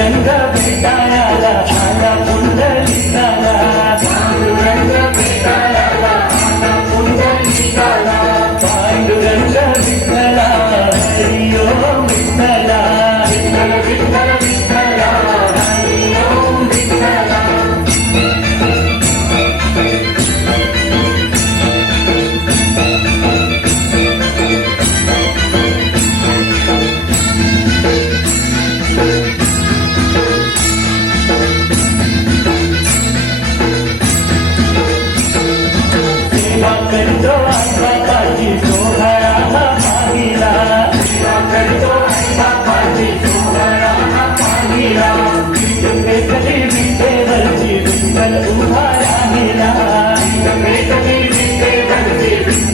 எங்கள்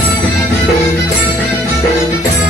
なるほどなるほど。